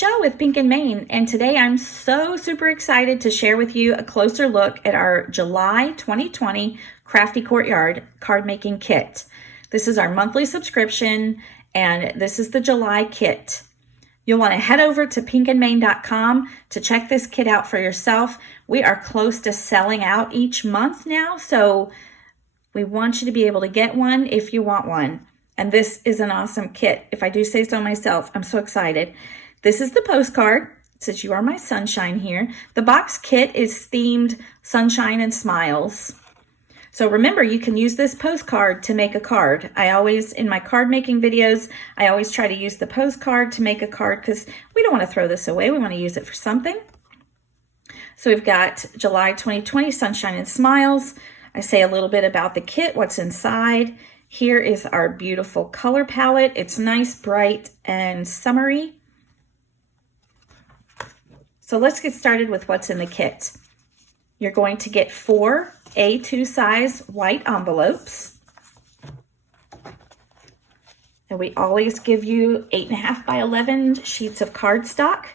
Michelle with Pink and Maine, and today I'm so super excited to share with you a closer look at our July 2020 Crafty Courtyard card making kit. This is our monthly subscription, and this is the July kit. You'll want to head over to pinkandmaine.com to check this kit out for yourself. We are close to selling out each month now, so we want you to be able to get one if you want one. And this is an awesome kit, if I do say so myself. I'm so excited. This is the postcard. It says, "You are my sunshine" here. The box kit is themed sunshine and smiles. So remember, you can use this postcard to make a card. In my card making videos, I always try to use the postcard to make a card because we don't want to throw this away. We want to use it for something. So we've got July 2020 Sunshine and Smiles. I say a little bit about the kit, what's inside. Here is our beautiful color palette. It's nice, bright, and summery. So let's get started with what's in the kit. You're going to get 4 A2 size white envelopes. And we always give you 8.5 by 11 sheets of cardstock.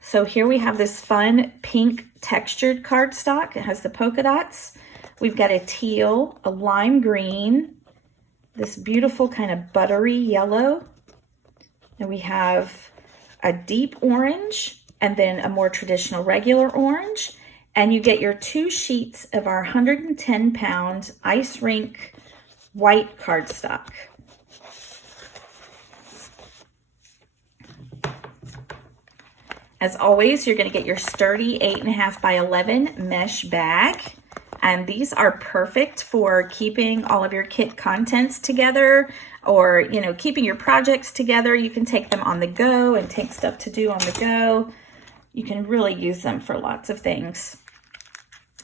So here we have this fun pink textured cardstock. It has the polka dots. We've got a teal, a lime green, this beautiful kind of buttery yellow. And we have a deep orange and then a more traditional regular orange. And you get your 2 sheets of our 110-pound ice rink white cardstock. As always, you're going to get your sturdy 8.5 by 11 mesh bag. And these are perfect for keeping all of your kit contents together, or, keeping your projects together. You can take them on the go and take stuff to do on the go. You can really use them for lots of things.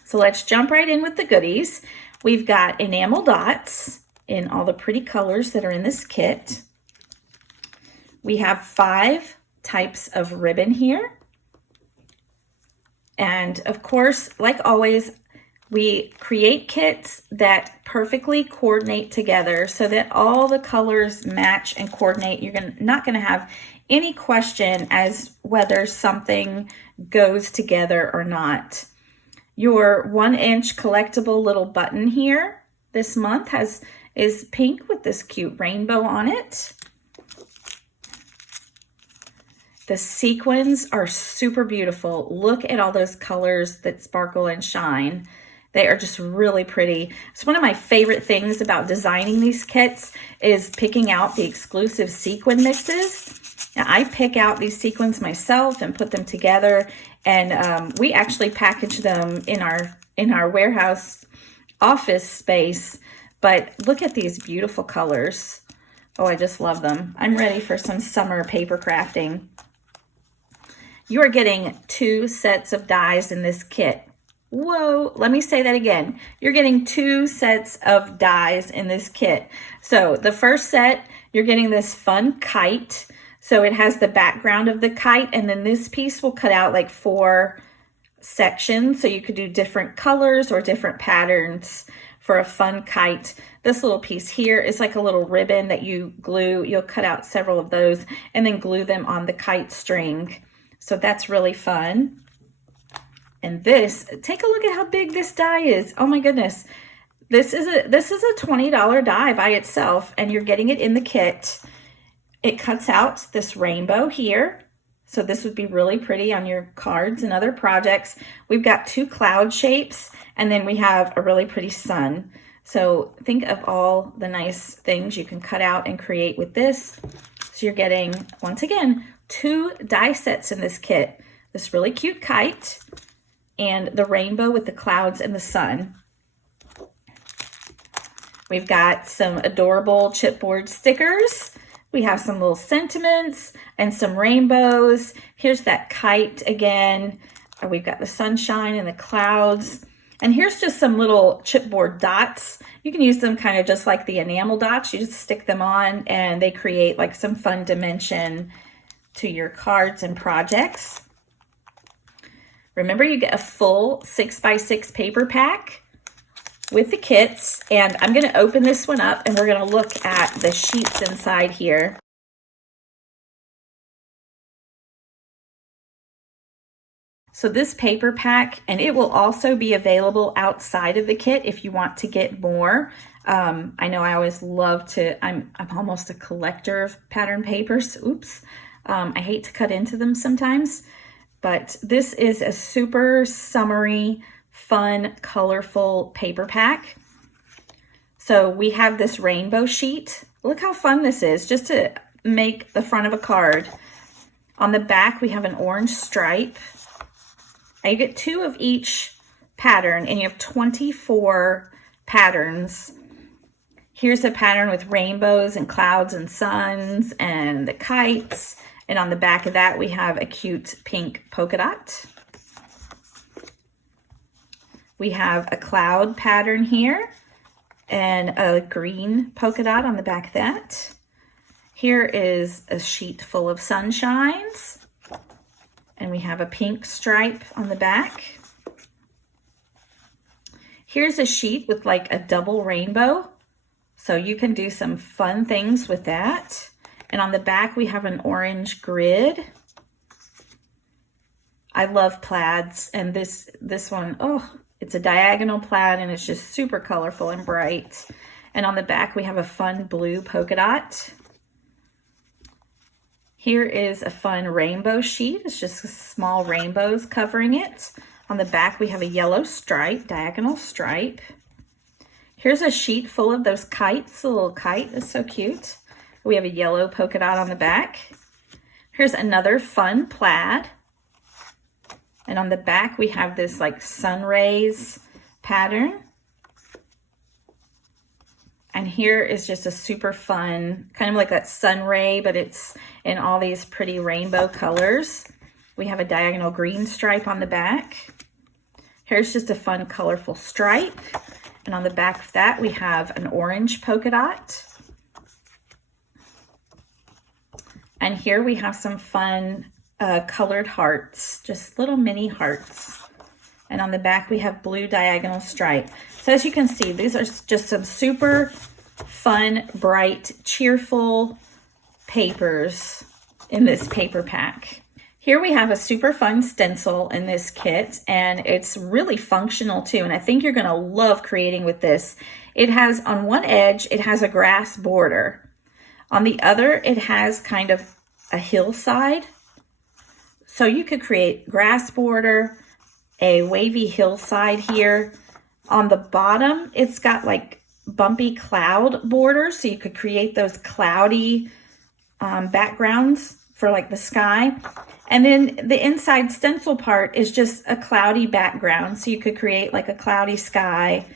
So let's jump right in with the goodies. We've got enamel dots in all the pretty colors that are in this kit. We have 5 types of ribbon here. And of course, like always, we create kits that perfectly coordinate together so that all the colors match and coordinate. You're not going to have any question as whether something goes together or not. Your 1-inch collectible little button here this month is pink with this cute rainbow on it. The sequins are super beautiful. Look at all those colors that sparkle and shine. They are just really pretty. It's one of my favorite things about designing these kits is picking out the exclusive sequin mixes. Now, I pick out these sequins myself and put them together, and we actually package them in our warehouse office space. But look at these beautiful colors. Oh, I just love them. I'm ready for some summer paper crafting. You are getting 2 sets of dies in this kit. Whoa, let me say that again. You're getting 2 sets of dies in this kit. So the first set, you're getting this fun kite. So it has the background of the kite, and then this piece will cut out like 4 sections. So you could do different colors or different patterns for a fun kite. This little piece here is like a little ribbon that you glue. You'll cut out several of those and then glue them on the kite string. So that's really fun. And this, take a look at how big this die is. Oh my goodness. This is a $20 die by itself, and you're getting it in the kit. It cuts out this rainbow here. So this would be really pretty on your cards and other projects. We've got 2 cloud shapes, and then we have a really pretty sun. So think of all the nice things you can cut out and create with this. So you're getting, once again, 2 die sets in this kit. This really cute kite and the rainbow with the clouds and the sun. We've got some adorable chipboard stickers. We have some little sentiments and some rainbows. Here's that kite again. We've got the sunshine and the clouds. And here's just some little chipboard dots. You can use them kind of just like the enamel dots. You just stick them on and they create like some fun dimension to your cards and projects. Remember, you get a full 6x6 paper pack with the kits, and I'm going to open this one up and we're going to look at the sheets inside here. So this paper pack, and it will also be available outside of the kit if you want to get more. I know I always love to, I'm almost a collector of pattern papers. Oops. I hate to cut into them sometimes, but this is a super summery, fun, colorful paper pack. So we have this rainbow sheet. Look how fun this is, just to make the front of a card. On the back, we have an orange stripe. And you get 2 of each pattern, and you have 24 patterns. Here's a pattern with rainbows and clouds and suns and the kites. And on the back of that, we have a cute pink polka dot. We have a cloud pattern here and a green polka dot on the back of that. Here is a sheet full of sunshines. And we have a pink stripe on the back. Here's a sheet with like a double rainbow. So you can do some fun things with that. And on the back, we have an orange grid. I love plaids. And this one, oh, it's a diagonal plaid and it's just super colorful and bright. And on the back, we have a fun blue polka dot. Here is a fun rainbow sheet. It's just small rainbows covering it. On the back, we have a yellow stripe, diagonal stripe. Here's a sheet full of those kites. The little kite is so cute. We have a yellow polka dot on the back. Here's another fun plaid. And on the back, we have this like sun rays pattern. And here is just a super fun, kind of like that sun ray, but it's in all these pretty rainbow colors. We have a diagonal green stripe on the back. Here's just a fun, colorful stripe. And on the back of that, we have an orange polka dot. And here we have some fun colored hearts, just little mini hearts. And on the back, we have blue diagonal stripe. So as you can see, these are just some super fun, bright, cheerful papers in this paper pack. Here we have a super fun stencil in this kit, and it's really functional too. And I think you're going to love creating with this. It has, on one edge, it has a grass border. On the other, it has kind of a hillside. So you could create grass border, a wavy hillside here. On the bottom, it's got like bumpy cloud borders, so you could create those cloudy backgrounds for like the sky. And then the inside stencil part is just a cloudy background, so you could create like a cloudy sky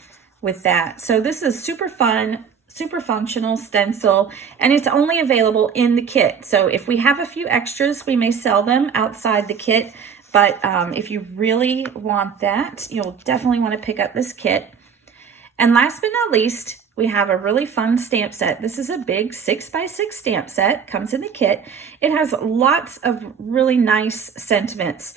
with that. So this is super fun, super functional stencil, and it's only available in the kit. So if we have a few extras, we may sell them outside the kit. But if you really want that, you'll definitely want to pick up this kit. And last but not least, we have a really fun stamp set. This is a big 6x6 stamp set, comes in the kit. It has lots of really nice sentiments.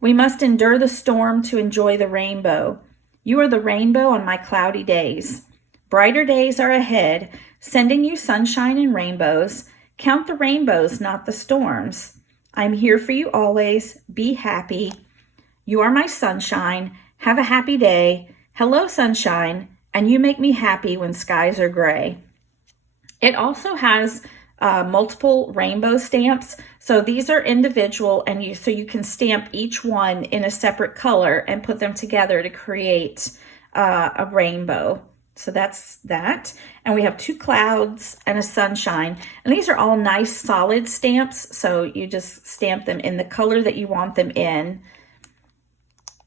We must endure the storm to enjoy the rainbow. You are the rainbow on my cloudy days. Brighter days are ahead, sending you sunshine and rainbows. Count the rainbows, not the storms. I'm here for you always. Be happy. You are my sunshine. Have a happy day. Hello, sunshine. And you make me happy when skies are gray. It also has multiple rainbow stamps. So these are individual, and so you can stamp each one in a separate color and put them together to create a rainbow. So that's that. And we have 2 clouds and a sunshine. And these are all nice solid stamps. So you just stamp them in the color that you want them in.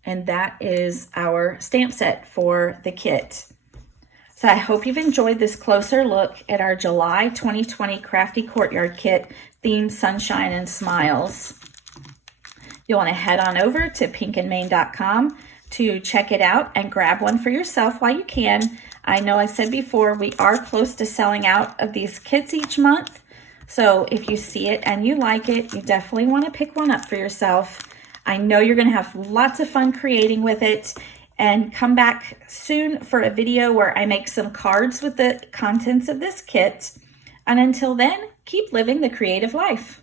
And that is our stamp set for the kit. So I hope you've enjoyed this closer look at our July 2020 Crafty Courtyard kit themed Sunshine and Smiles. You'll want to head on over to pinkandmain.com to check it out and grab one for yourself while you can. I know I said before, we are close to selling out of these kits each month. So if you see it and you like it, you definitely want to pick one up for yourself. I know you're going to have lots of fun creating with it. And come back soon for a video where I make some cards with the contents of this kit. And until then, keep living the creative life.